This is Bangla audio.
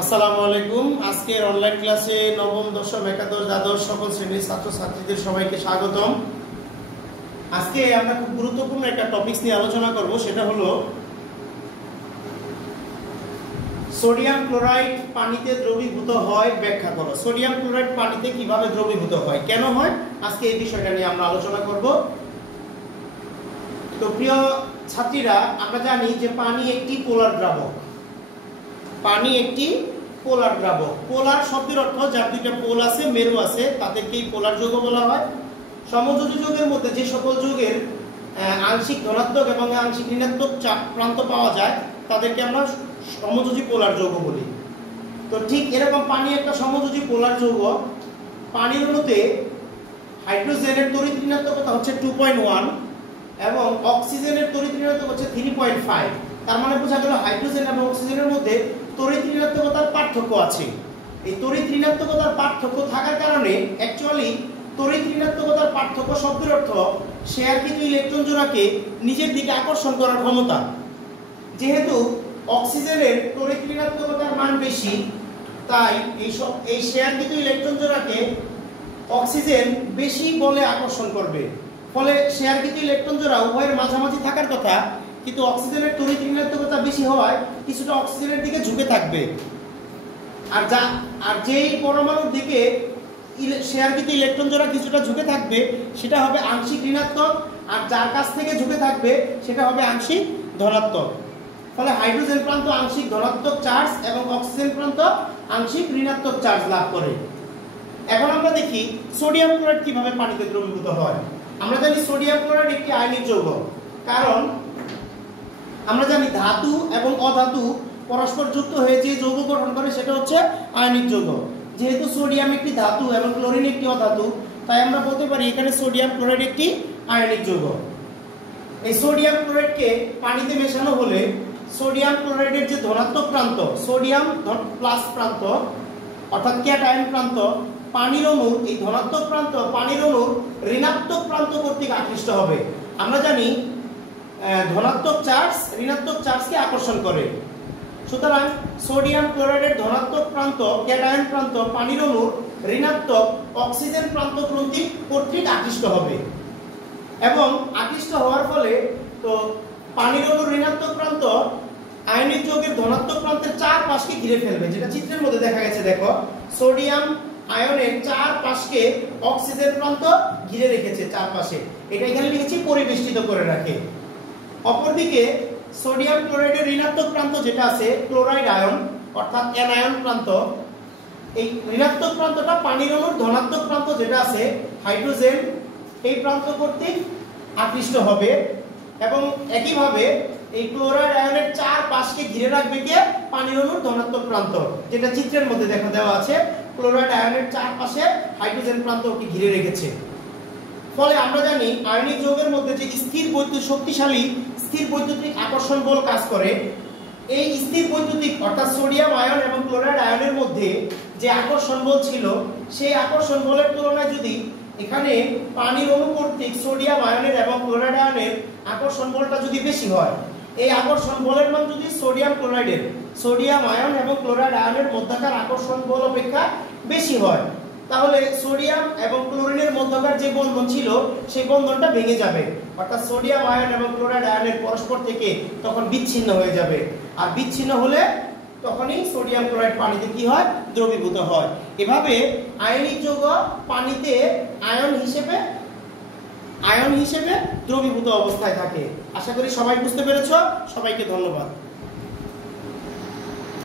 আসসালামু আলাইকুম। আজকের অনলাইন ক্লাসে নবম, দশম, একাদশ, দ্বাদশ সকল শ্রেণীর ছাত্রছাত্রীদের সবাইকে স্বাগতম। আজকে আমরা খুব গুরুত্বপূর্ণ একটা টপিকস নিয়ে আলোচনা করব, সেটা হলো সোডিয়াম ক্লোরাইড পানিতে দ্রবীভূত হয় ব্যাখ্যা করো। সোডিয়াম ক্লোরাইড পানিতে কিভাবে দ্রবীভূত হয়, কেন হয়, আজকে এই বিষয়টা নিয়ে আমরা আলোচনা করব। তো প্রিয় ছাত্রীরা, আমরা জানি যে পানি একটি পোলার দ্রাবক। পানি একটি পোলার দ্রাবক। পোলার শব্দের অর্থ যার দুইটা পোল আছে, মেরু আছে, তাদেরকেই পোলার যৌগ বলা হয়। সমযোজী যৌগের মধ্যে যে সকল যৌগের আংশিক ধনাত্মক এবং আংশিক ঋণাত্মক চাপ প্রান্ত পাওয়া যায় তাদেরকে আমরা সমযোজী পোলার যৌগ বলি। তো ঠিক এরকম পানি একটা সমযোজী পোলার যৌগ। পানির অণুতে হাইড্রোজেনের তড়িৎ ঋণাত্মকতা হচ্ছে 2.1 এবং অক্সিজেনের তড়িৎ ঋণাত্মকতা হচ্ছে 3.5। তার মানে বোঝা গেল হাইড্রোজেন এবং অক্সিজেনের মধ্যে তড়িৎ ঋণাত্মকতার পার্থক্য আছে। এই তড়িৎ ঋণাত্মকতার পার্থক্য থাকার কারণে অ্যাকচুয়ালি তড়িৎ ঋণাত্মকতার পার্থক্য শব্দের অর্থ শেয়ারকৃত ইলেকট্রন জোড়াকে নিজের দিকে আকর্ষণ করার ক্ষমতা। যেহেতু অক্সিজেনের তড়িৎ ঋণাত্মকতার মান বেশি, তাই এই শেয়ারকৃত ইলেকট্রন জোড়াকে অক্সিজেন বেশি বলে আকর্ষণ করবে। ফলে শেয়ারকৃত ইলেকট্রন জোড়া উভয়ের মাঝামাঝি থাকার কথা, কিন্তু অক্সিজেনের তড়িৎ ঋণাত্মকতা বেশি হওয়ায় কিছুটা অক্সিজেনের দিকে ঝুঁকে থাকবে। আর যেই পরমাণুর দিকে শেয়ারকৃত ইলেকট্রন জোড়া কিছুটা ঝুঁকে থাকবে সেটা হবে আংশিক ঋণাত্মক, আর যার কাছ থেকে ঝুঁকে থাকবে সেটা হবে আংশিক ধনাত্মক। ফলে হাইড্রোজেন প্রান্ত আংশিক ধনাত্মক চার্জ এবং অক্সিজেন প্রান্ত আংশিক ঋণাত্মক চার্জ লাভ করে। এখন আমরা দেখি সোডিয়াম ক্লোরাইড কিভাবে পানিতে দ্রবীভূত হয়। আমরা জানি সোডিয়াম ক্লোরাইড একটি আয়নিক যৌগ, কারণ আমরা জানি ধাতু এবং অধাতু পরস্পর যুক্ত হয়ে যে যৌগ গঠন করে সেটা হচ্ছে আয়নিক যৌগ। যেহেতু সোডিয়াম একটি ধাতু এবং ক্লোরিন একটি অধাতু, তাই আমরা বলতে পারি এখানে সোডিয়াম ক্লোরাইড একটি আয়নিক যৌগ। এই সোডিয়াম ক্লোরাইডকে পানিতে মেশানো হলে সোডিয়াম ক্লোরাইডের যে ধনাত্মক প্রান্ত, সোডিয়াম প্লাস প্রান্ত অর্থাৎ ক্যাটায়ন প্রান্ত, পানির অণুর এই ধনাত্মক প্রান্ত পানির অণুর ঋণাত্মক প্রান্ত কর্তৃক আকৃষ্ট হবে। আমরা জানি ধনাত্মক চার্জ ঋণাত্মক চার্জকে আকর্ষণ করে। সুতরাং সোডিয়াম ক্লোরাইডের ধনাত্মক প্রান্ত ক্যাটায়ন প্রান্ত পানির অণুর ঋণাত্মক অক্সিজেন প্রান্ত কর্তৃক আকৃষ্ট হবে এবং আকৃষ্ট হওয়ার ফলে তো পানির অণুর ঋণাত্মক প্রান্ত আয়নিক যৌগের ধনাত্মক প্রান্তের চারপাশকে ঘিরে ফেলবে, যেটা চিত্রের মধ্যে দেখা গেছে। দেখো, সোডিয়াম আয়নের চারপাশকে অক্সিজেন প্রান্ত ঘিরে রেখেছে চারপাশে। এটা এখানে লিখেছি পরিবেষ্টিত করে রাখে। অপরদিকে সোডিয়াম ক্লোরাইডের ঋণাত্মক প্রান্ত যেটা আছে ক্লোরাইড আয়ন অর্থাৎ অ্যানায়ন প্রান্ত, এই ঋণাত্মক প্রান্তটা পানির অণুর ধনাত্মক প্রান্ত যেটা আছে হাইড্রোজেন এই প্রান্ত কর্তৃক আকৃষ্ট হবে এবং একইভাবে এই ক্লোরাইড আয়নের চারপাশকে ঘিরে রাখবে কে? পানির অণুর ধনাত্মক প্রান্ত, যেটা চিত্রের মধ্যে দেখা দেওয়া আছে। ক্লোরাইড আয়নের চারপাশে হাইড্রোজেন প্রান্তকে ঘিরে রেখেছে। ফলে আমরা জানি আয়নিক যৌগের মধ্যে যে শক্তিশালী স্থির বৈদ্যুতিক আকর্ষণ বল কাজ করে, এই স্থির বৈদ্যুতিক অর্থাৎ সোডিয়াম আয়ন এবং ক্লোরাইড আয়নের মধ্যে যে আকর্ষণ বল ছিল, সেই আকর্ষণ বলের তুলনায় যদি এখানে পানির অণু কর্তৃক সোডিয়াম আয়নের এবং ক্লোরাইড আয়নের আকর্ষণ বলটা যদি বেশি হয়, এই আকর্ষণ বলের মান যদি সোডিয়াম আয়ন এবং ক্লোরাইড আয়নের মধ্যকার আকর্ষণ বল অপেক্ষা বেশি হয়, তাহলে সোডিয়াম এবং ক্লোরিনের মধ্যকার যে বন্ধন ছিল সেই বন্ধনটা ভেঙে যাবে। অর্থাৎ সোডিয়াম আয়ন এবং ক্লোরাইড আয়নের পরস্পর থেকে তখন বিচ্ছিন্ন হয়ে যাবে। আর বিচ্ছিন্ন হলে তখনই সোডিয়াম ক্লোরাইড পানিতে কি হয়? দ্রবীভূত হয়। এভাবে আয়নিক যৌগ পানিতে আয়ন হিসেবে দ্রবীভূত অবস্থায় থাকে। আশা করি সবাই বুঝতে পেরেছো। সবাইকে ধন্যবাদ।